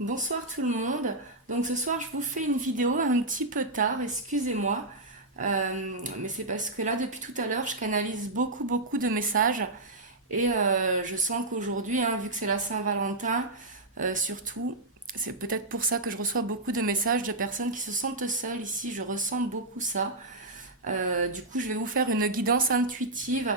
Bonsoir tout le monde. Donc ce soir je vous fais une vidéo un petit peu tard, excusez-moi. Mais c'est parce que là depuis tout à l'heure je canalise beaucoup de messages et je sens qu'aujourd'hui, hein, vu que c'est la Saint-Valentin, surtout, c'est peut-être pour ça que je reçois beaucoup de messages de personnes qui se sentent seules ici, je ressens beaucoup ça. Du coup, je vais vous faire une guidance intuitive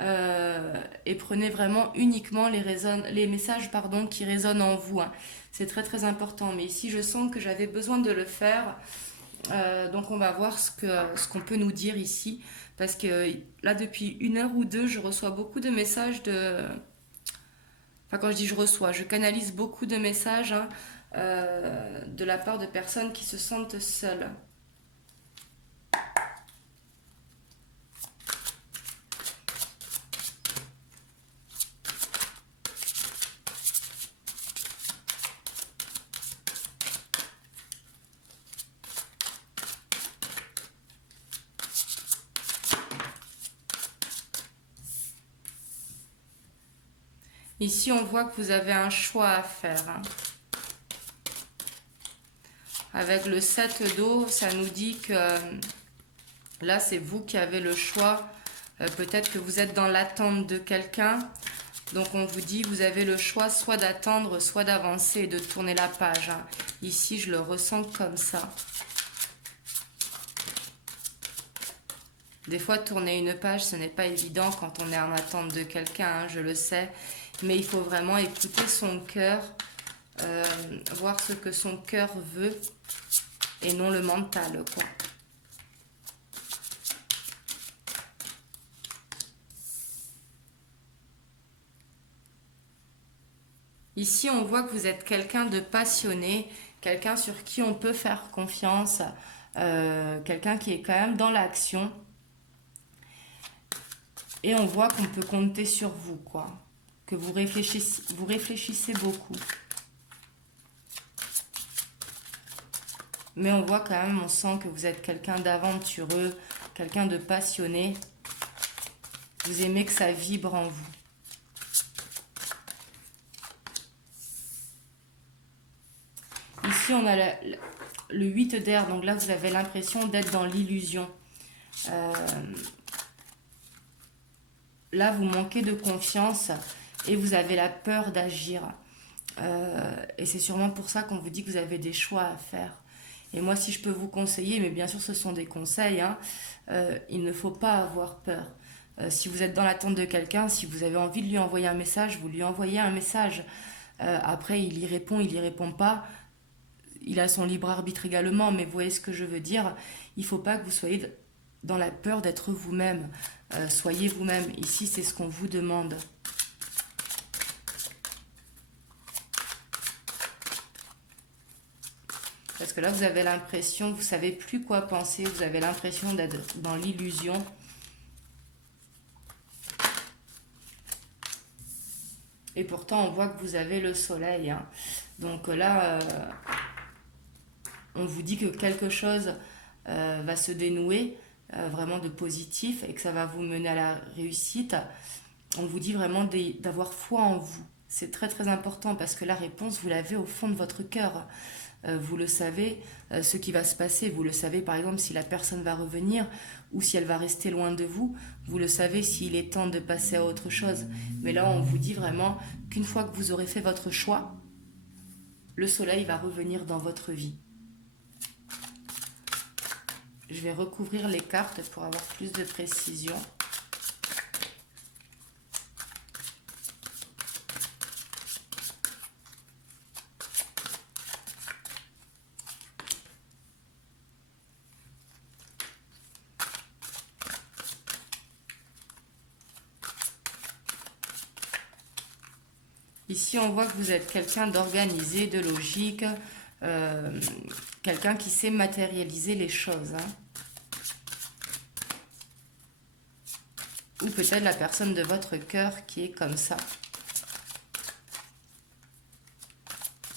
et prenez vraiment uniquement les messages qui résonnent en vous, hein. C'est très important. Mais ici, je sens que j'avais besoin de le faire. Donc, on va voir ce qu'on peut nous dire ici. Parce que là, depuis une heure ou deux, je reçois beaucoup de messages de... Enfin, quand je dis je reçois, je canalise beaucoup de messages, hein, de la part de personnes qui se sentent seules. Ici, on voit que vous avez un choix à faire, hein. Avec le 7 d'eau, ça nous dit que là, c'est vous qui avez le choix. Peut-être que vous êtes dans l'attente de quelqu'un. Donc, on vous dit, vous avez le choix soit d'attendre, soit d'avancer et de tourner la page, hein. Ici, je le ressens comme ça. Des fois, tourner une page, ce n'est pas évident quand on est en attente de quelqu'un, hein, je le sais. Mais il faut vraiment écouter son cœur, voir ce que son cœur veut et non le mental, quoi. Ici, on voit que vous êtes quelqu'un de passionné, quelqu'un sur qui on peut faire confiance, quelqu'un qui est quand même dans l'action. Et on voit qu'on peut compter sur vous, quoi. Que vous réfléchissez beaucoup. Mais on voit quand même, on sent que vous êtes quelqu'un d'aventureux, quelqu'un de passionné. Vous aimez que ça vibre en vous. Ici, on a le 8 d'air, donc là, vous avez l'impression d'être dans l'illusion. Euh, Là, vous manquez de confiance et vous avez la peur d'agir. Et c'est sûrement pour ça qu'on vous dit que vous avez des choix à faire. Et moi, si je peux vous conseiller, mais bien sûr, ce sont des conseils, hein, il ne faut pas avoir peur. Si vous êtes dans l'attente de quelqu'un, si vous avez envie de lui envoyer un message, vous lui envoyez un message. Après, il y répond pas. Il a son libre arbitre également, mais vous voyez ce que je veux dire. Il ne faut pas que vous soyez dans la peur d'être vous-même. Soyez vous-même. Ici, c'est ce qu'on vous demande. Parce que là, vous avez l'impression, vous savez plus quoi penser, vous avez l'impression d'être dans l'illusion. Et pourtant, on voit que vous avez le soleil, hein. Donc là, on vous dit que quelque chose va se dénouer, vraiment de positif, et que ça va vous mener à la réussite. On vous dit vraiment d'avoir foi en vous. C'est très important parce que la réponse, vous l'avez au fond de votre cœur. Vous le savez, ce qui va se passer. Vous le savez, par exemple, si la personne va revenir ou si elle va rester loin de vous. Vous le savez s'il est temps de passer à autre chose. Mais là, on vous dit vraiment qu'une fois que vous aurez fait votre choix, le soleil va revenir dans votre vie. Je vais recouvrir les cartes pour avoir plus de précision. Ici, on voit que vous êtes quelqu'un d'organisé, de logique, euh, quelqu'un qui sait matérialiser les choses, hein. Ou peut-être la personne de votre cœur qui est comme ça.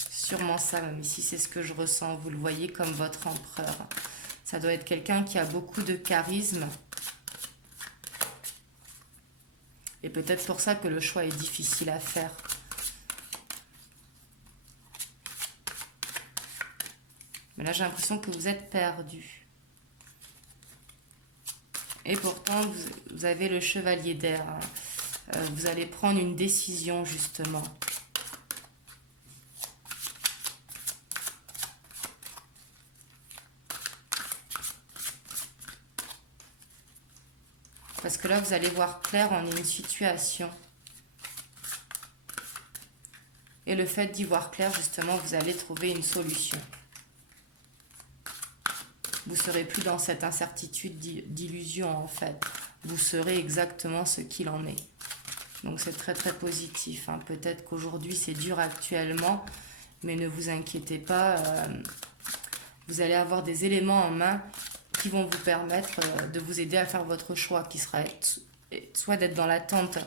Sûrement ça, même ici, c'est ce que je ressens. Vous le voyez comme votre empereur. Ça doit être quelqu'un qui a beaucoup de charisme. Et peut-être pour ça que le choix est difficile à faire. Mais là, j'ai l'impression que vous êtes perdu. Et pourtant, vous avez le chevalier d'air. Vous allez prendre une décision, justement. Parce que là, vous allez voir clair en une situation. Et le fait d'y voir clair, justement, vous allez trouver une solution. Vous ne serez plus dans cette incertitude d'illusion, en fait. Vous saurez exactement ce qu'il en est. Donc, c'est très, très positif. Hein. Peut-être qu'aujourd'hui, c'est dur actuellement, mais ne vous inquiétez pas. Vous allez avoir des éléments en main qui vont vous permettre de vous aider à faire votre choix, qui sera soit d'être dans l'attente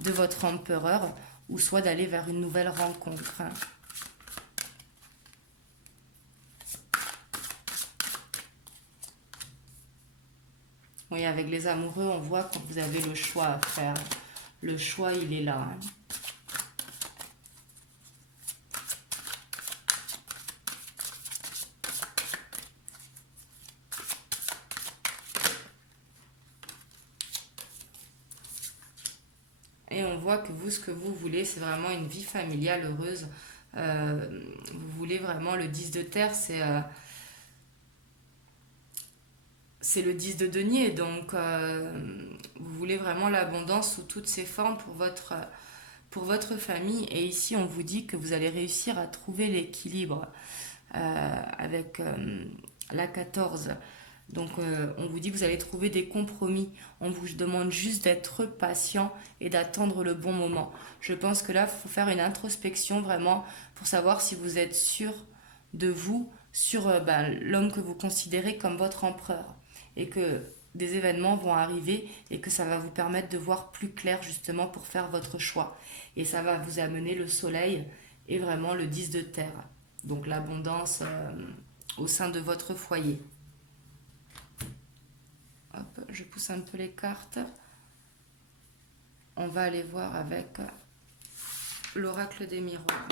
de votre empereur, ou soit d'aller vers une nouvelle rencontre. Hein. Oui, avec les amoureux, on voit que vous avez le choix à faire. Le choix, il est là. Hein. Et on voit que vous, ce que vous voulez, c'est vraiment une vie familiale heureuse. Vous voulez vraiment le 10 de terre, c'est le 10 de denier. Donc, vous voulez vraiment l'abondance sous toutes ses formes pour votre famille. Et ici, on vous dit que vous allez réussir à trouver l'équilibre avec la 14. Donc, on vous dit que vous allez trouver des compromis. On vous demande juste d'être patient et d'attendre le bon moment. Je pense que là, il faut faire une introspection vraiment pour savoir si vous êtes sûr de vous, sur l'homme que vous considérez comme votre empereur. Et que des événements vont arriver et que ça va vous permettre de voir plus clair justement pour faire votre choix. Et ça va vous amener le soleil et vraiment le 10 de terre. Donc, l'abondance au sein de votre foyer. Hop, je pousse un peu les cartes. On va aller voir avec l'oracle des miroirs.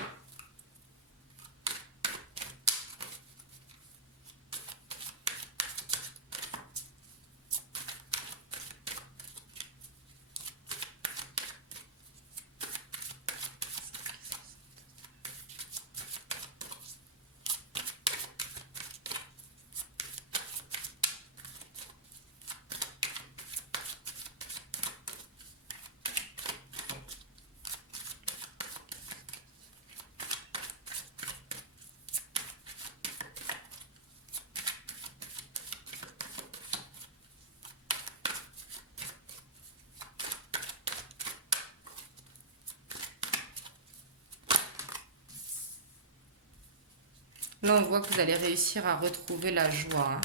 Là, on voit que vous allez réussir à retrouver la joie. Hein.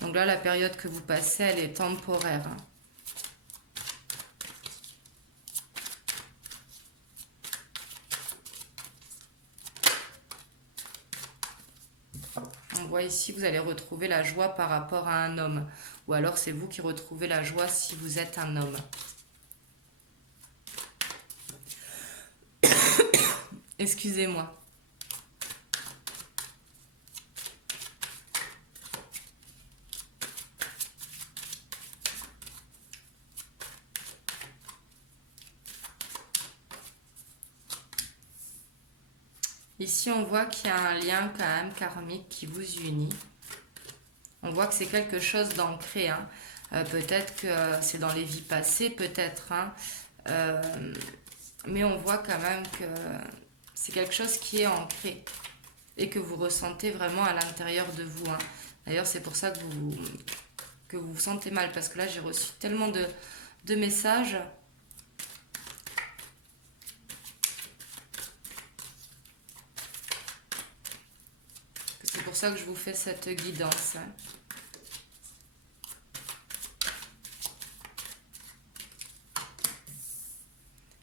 Donc là, la période que vous passez, elle est temporaire. Hein. On voit ici, vous allez retrouver la joie par rapport à un homme. Ou alors, c'est vous qui retrouvez la joie si vous êtes un homme. Excusez-moi. Ici, on voit qu'il y a un lien quand même karmique qui vous unit. On voit que c'est quelque chose d'ancré. Hein. Peut-être que c'est dans les vies passées, peut-être. Hein. Mais on voit quand même que c'est quelque chose qui est ancré et que vous ressentez vraiment à l'intérieur de vous. Hein. D'ailleurs, c'est pour ça que vous vous sentez mal. Parce que là, j'ai reçu tellement de messages. C'est pour ça que je vous fais cette guidance. Hein.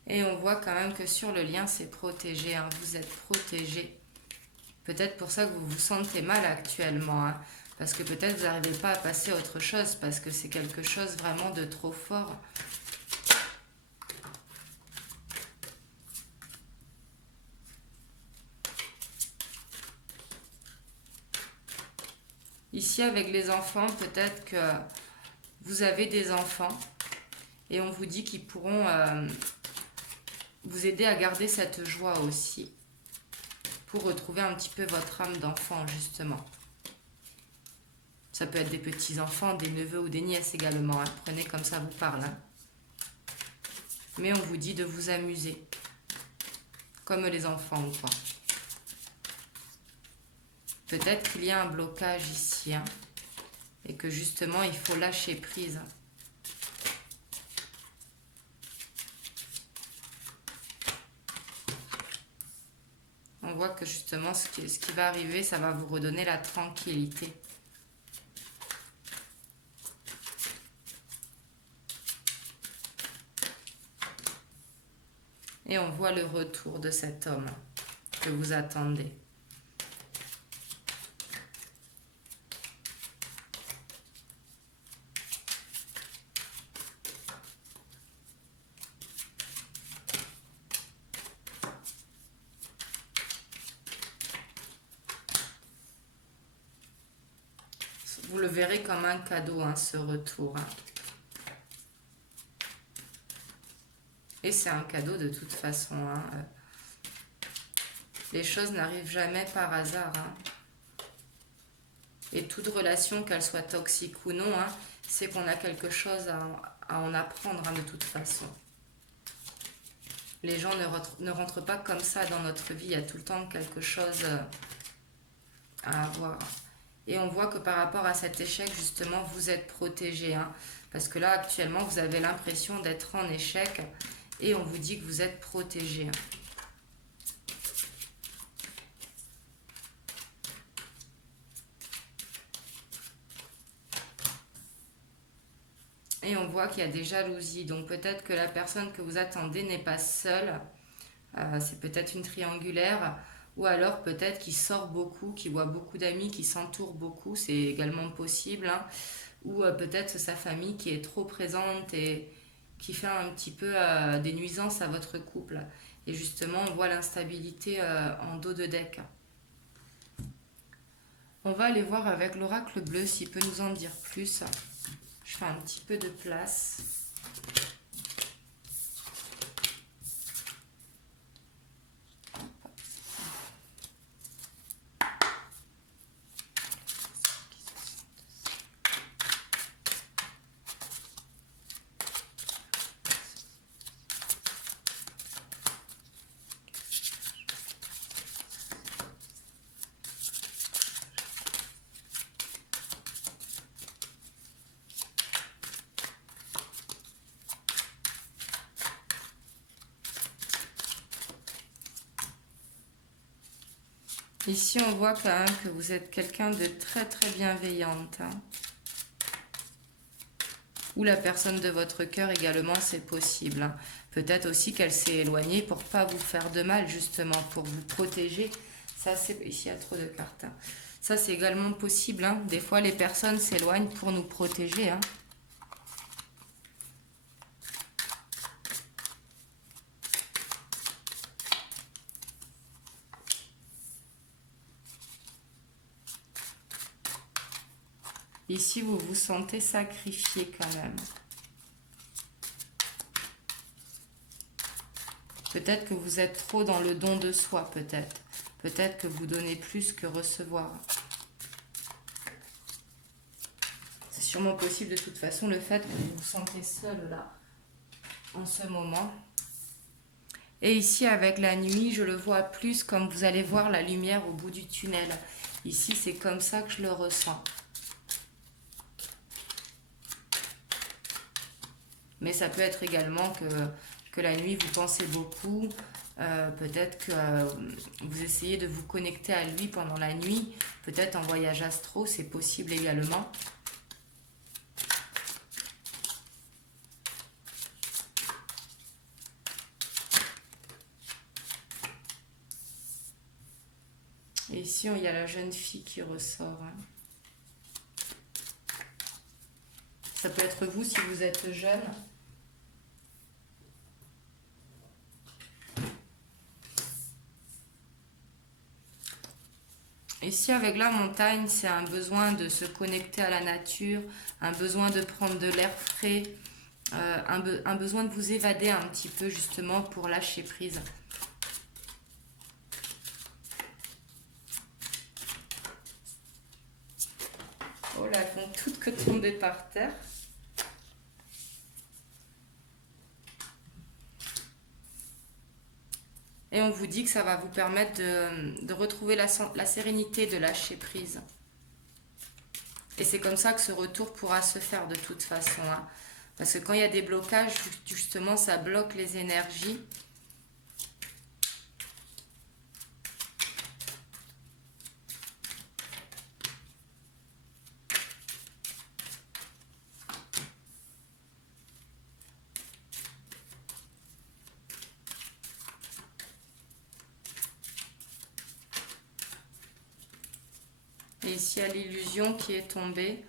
Et on voit quand même que sur le lien, c'est protégé. Hein. Vous êtes protégé. Peut-être pour ça que vous vous sentez mal actuellement. Hein. Parce que peut-être vous n'arrivez pas à passer à autre chose. Parce que c'est quelque chose vraiment de trop fort. Ici, avec les enfants, peut-être que vous avez des enfants et on vous dit qu'ils pourront vous aider à garder cette joie aussi pour retrouver un petit peu votre âme d'enfant, justement. Ça peut être des petits-enfants, des neveux ou des nièces également. Hein. Prenez comme ça vous parle. Hein. Mais on vous dit de vous amuser. Comme les enfants ou quoi. Peut-être qu'il y a un blocage ici. Hein, et que justement, il faut lâcher prise. On voit que justement, ce qui va arriver, ça va vous redonner la tranquillité. Et on voit le retour de cet homme que vous attendez. Vous le verrez comme un cadeau, hein, ce retour. Hein. Et c'est un cadeau de toute façon. Hein. Les choses n'arrivent jamais par hasard. Hein. Et toute relation, qu'elle soit toxique ou non, hein, c'est qu'on a quelque chose à en apprendre hein, de toute façon. Les gens ne rentrent pas comme ça dans notre vie. Il y a tout le temps quelque chose à avoir. Et on voit que par rapport à cet échec, justement, vous êtes protégé. Hein, parce que là, actuellement, vous avez l'impression d'être en échec. Et on vous dit que vous êtes protégé. Hein. Et on voit qu'il y a des jalousies. Donc peut-être que la personne que vous attendez n'est pas seule. C'est peut-être une triangulaire. Ou alors peut-être qu'il sort beaucoup, qu'il voit beaucoup d'amis, qui s'entourent beaucoup. C'est également possible. Hein. Ou peut-être sa famille qui est trop présente et qui fait un petit peu des nuisances à votre couple. Et justement, on voit l'instabilité en dos de deck. On va aller voir avec l'oracle bleu s'il peut nous en dire plus. Je fais un petit peu de place. Ici, on voit quand même que vous êtes quelqu'un de très très bienveillante. Hein. Ou la personne de votre cœur également, c'est possible. Hein. Peut-être aussi qu'elle s'est éloignée pour pas vous faire de mal, justement, pour vous protéger. Ça, c'est ici, il y a trop de cartes. Hein. Ça, c'est également possible. Hein. Des fois, les personnes s'éloignent pour nous protéger. Hein. Ici, vous vous sentez sacrifié quand même. Peut-être que vous êtes trop dans le don de soi, peut-être. Peut-être que vous donnez plus que recevoir. C'est sûrement possible de toute façon, le fait que vous vous sentez seul là, en ce moment. Et ici, avec la nuit, je le vois plus comme vous allez voir la lumière au bout du tunnel. Ici, c'est comme ça que je le ressens. Mais ça peut être également que la nuit, vous pensez beaucoup. Peut-être que vous essayez de vous connecter à lui pendant la nuit. Peut-être en voyage astro, c'est possible également. Et ici, il y a la jeune fille qui ressort. Hein. Ça peut être vous si vous êtes jeune. Ici, avec la montagne, c'est un besoin de se connecter à la nature, un besoin de prendre de l'air frais, un besoin de vous évader un petit peu justement pour lâcher prise. Oh là, elles vont toutes que tomber par terre. Et on vous dit que ça va vous permettre de retrouver la sérénité, de lâcher prise. Et c'est comme ça que ce retour pourra se faire de toute façon. Hein. Parce que quand il y a des blocages, justement, ça bloque les énergies. Et ici, il y a l'illusion qui est tombée.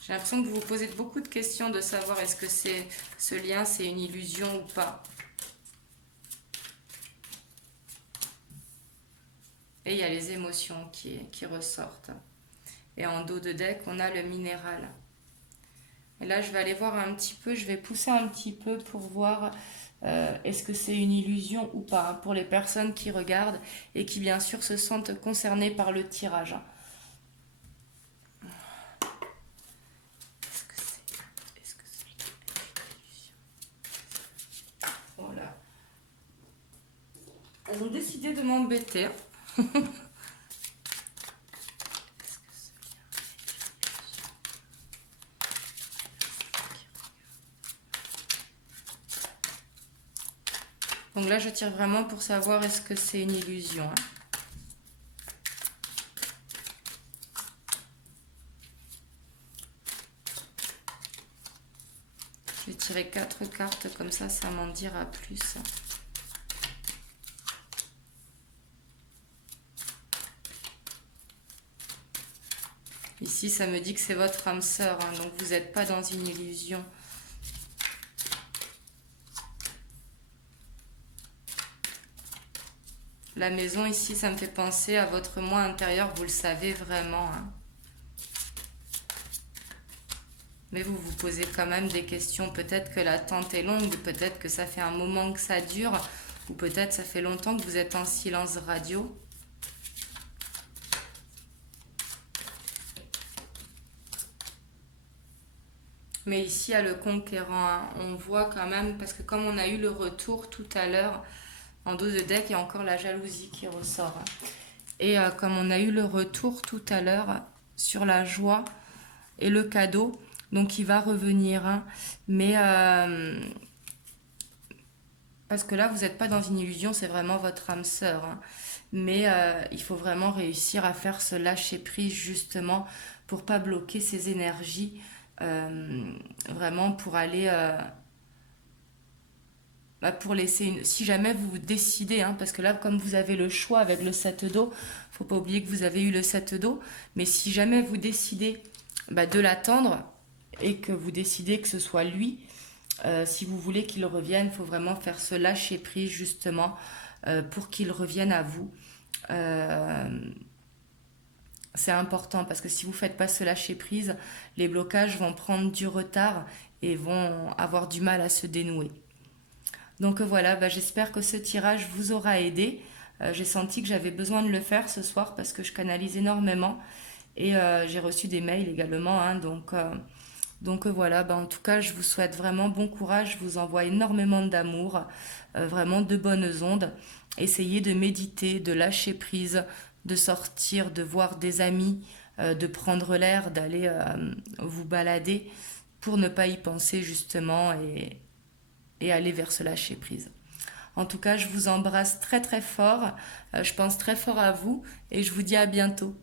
J'ai l'impression que vous vous posez beaucoup de questions de savoir est-ce que ce lien, c'est une illusion ou pas. Et il y a les émotions qui ressortent. Et en dos de deck, on a le minéral. Et là, je vais aller voir un petit peu, je vais pousser un petit peu pour voir est-ce que c'est une illusion ou pas, hein, pour les personnes qui regardent et qui, bien sûr, se sentent concernées par le tirage. Est-ce que c'est une illusion? Voilà. Elles ont décidé de m'embêter. Donc là, je tire vraiment pour savoir est-ce que c'est une illusion. Hein. Je vais tirer 4 cartes, comme ça m'en dira plus. Ici, ça me dit que c'est votre âme sœur, hein, donc vous n'êtes pas dans une illusion. La maison ici, ça me fait penser à votre moi intérieur, vous le savez vraiment. Hein. Mais vous vous posez quand même des questions. Peut-être que l'attente est longue, peut-être que ça fait un moment que ça dure, ou peut-être ça fait longtemps que vous êtes en silence radio. Mais ici, à le conquérant, hein, on voit quand même, parce que comme on a eu le retour tout à l'heure, en dos de deck, il y a encore la jalousie qui ressort. Hein. Et comme on a eu le retour tout à l'heure sur la joie et le cadeau, donc il va revenir. Hein. Mais parce que là, vous n'êtes pas dans une illusion, c'est vraiment votre âme sœur. Hein. Mais il faut vraiment réussir à faire ce lâcher prise justement pour pas bloquer ces énergies. Vraiment pour aller pour laisser si jamais vous décidez, hein, parce que là comme vous avez le choix avec le 7 d'eau, faut pas oublier que vous avez eu le 7 d'eau, mais si jamais vous décidez de l'attendre et que vous décidez que ce soit lui, si vous voulez qu'il revienne, il faut vraiment faire ce lâcher prise justement pour qu'il revienne à vous. C'est important parce que si vous ne faites pas ce lâcher prise, les blocages vont prendre du retard et vont avoir du mal à se dénouer. Donc voilà, j'espère que ce tirage vous aura aidé. J'ai senti que j'avais besoin de le faire ce soir parce que je canalise énormément et j'ai reçu des mails également. Hein, donc voilà, en tout cas, je vous souhaite vraiment bon courage. Je vous envoie énormément d'amour, vraiment de bonnes ondes. Essayez de méditer, de lâcher prise, de sortir, de voir des amis, de prendre l'air, d'aller vous balader pour ne pas y penser justement et aller vers ce lâcher prise. En tout cas, je vous embrasse très très fort, je pense très fort à vous et je vous dis à bientôt.